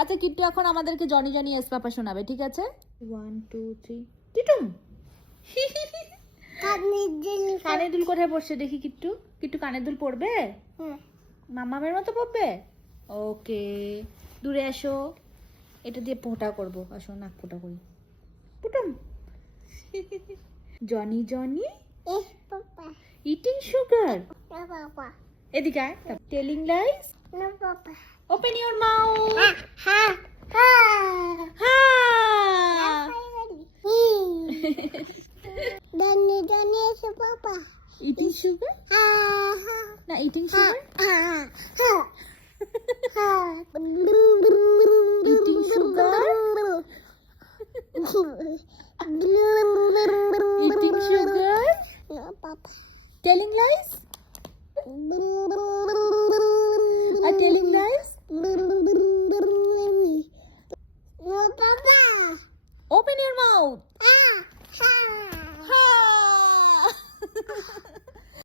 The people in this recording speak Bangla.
আচ্ছা কিট্টু এখন আমাদেরকে জনি জনি এস পাপা শোনাবে, ঠিক আছে? 1 2 3 টিটুম। কানের দুল কোথায় পড়ছে দেখি কিট্টু? কিট্টু কানের দুল পড়বে? মামামের মতো পড়বে? ওকে, দূরে আসো, এটা দিয়ে ফোঁটা করবো, আসো নাক ফোঁটা করি। পুটুম। Johnny Johnny eating sugar. এদিকে আয়। Telling lies. Open your mouth. Eating sugar? Na eating sugar? Eating sugar? Eating sugar? Telling lies? Telling lies? Open your mouth.